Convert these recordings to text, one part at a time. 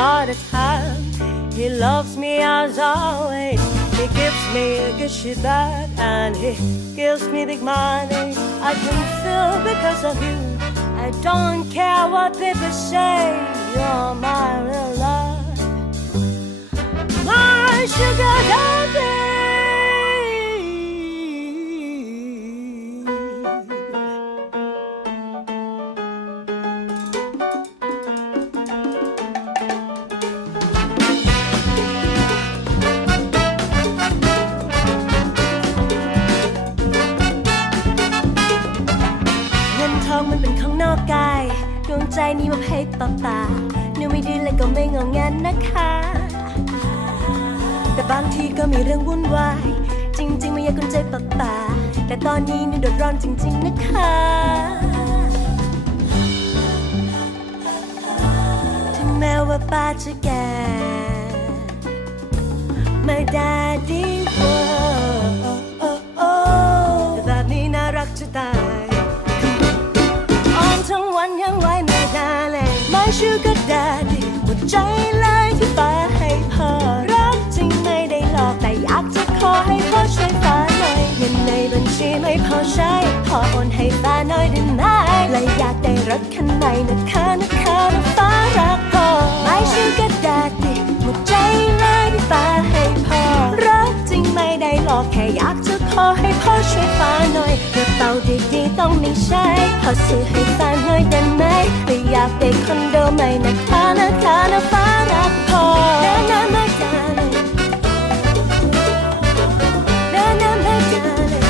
all the time. He loves me as always. He gives me a shit back and he gives me big money. I can feel because of you. I don't care what people say. You're my real love. องมันเป็นของนอกกาย ดวงใจนี้มาให้ต่อตาเนื้อไม่ดื้อและก็ไม่งองงันนะคะ แต่บางทีก็มีเรื่องวุ่นวาย จริง ๆ ไม่อยากกุนใจต่อตาแต่ตอนนี้หนูเดือดร้อนจริง ๆ นะคะถึงแม้ว่าป้าจะแก่ My daddy ยังไวไม่ได้เลย My sugar daddy หมดใจเลยที่ฟ้าให้พ่อรักจริงไม่ได้หลอกแต่อยากจะขอให้พ่อช่วยฟ้าหน่อยเงินในบัญชีไม่พอใช้พ่อโอนให้ฟ้าหน่อยได้ไหมและอยากได้รถคันใหม่นะคะนะคะนะฟ้ารักพ่อ My sugar daddy หมดใจเลยที่ฟ้าให้พ่อรักจริงไม่ได้หลอกแค่อยากจะขอให้พ่อช่วยฟ้าหน่อย เป๋าดีๆต้องไม่ใช่พอซื้อให้แฟ้าหน่อยได้ไหมไม่อยากได้คอนโดใหม่นะคะนะคะนะฟ้ารักพอนะนไม่ได้เลยนะนะไม่ได้เลย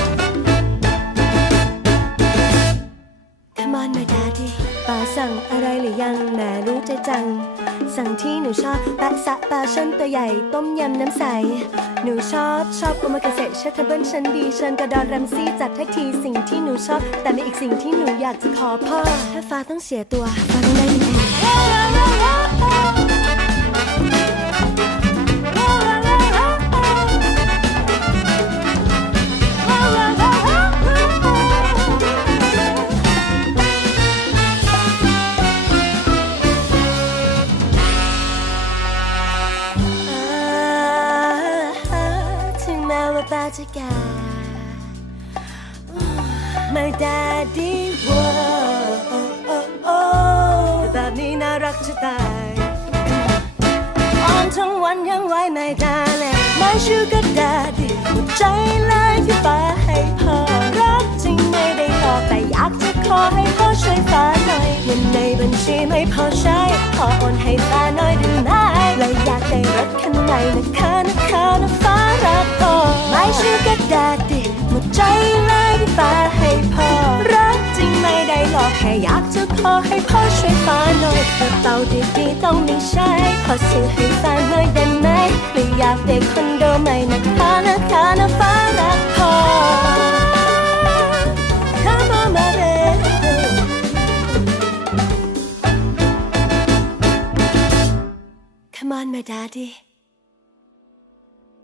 Come on my daddy ป้าสั่งอะไรหรือยังแม่ ใจจัง สั่งที่หนูชอบแปะสะปลาช่อนตัวใหญ่ ต้มยำน้ำใส หนูชอบชอบโอมากาเสะเชฟเทเบิลชั้นดีเชิญกระดอนแรมซี่จัดให้ทีสิ่งที่หนูชอบ แต่มีอีกสิ่งที่หนูอยากจะขอพ่อ ถ้าฟ้าต้องเสียตัวฟ้าต้องได้ แม้ว่าป้าจะแก่ My daddy whoa, oh, oh, oh แบบนี้น่ารักจะตายอ่อนทั้งวันยังไหวไม่ได้เลย My sugar daddy หมดใจเลยที่ฟ้าให้พ่อรักจริงไม่ได้หลอกแต่อยากจะขอให้พ่อช่วยฟ้าหน่อยเงินในบัญชีไม่พอใช้ขอโอนให้ฟ้าหน่อยได้ไหม อยากจะขอให้พ่อช่วยฟ้าหน่อยกระเป๋าดีๆต้องไม่ใช่ขอซื้อให้ฟ้าหน่อยได้ไหมไม่อยากได้คอนโดใหม่นะคะนะคะนะฟ้ารักพ่อ Come on my baby Come on my daddy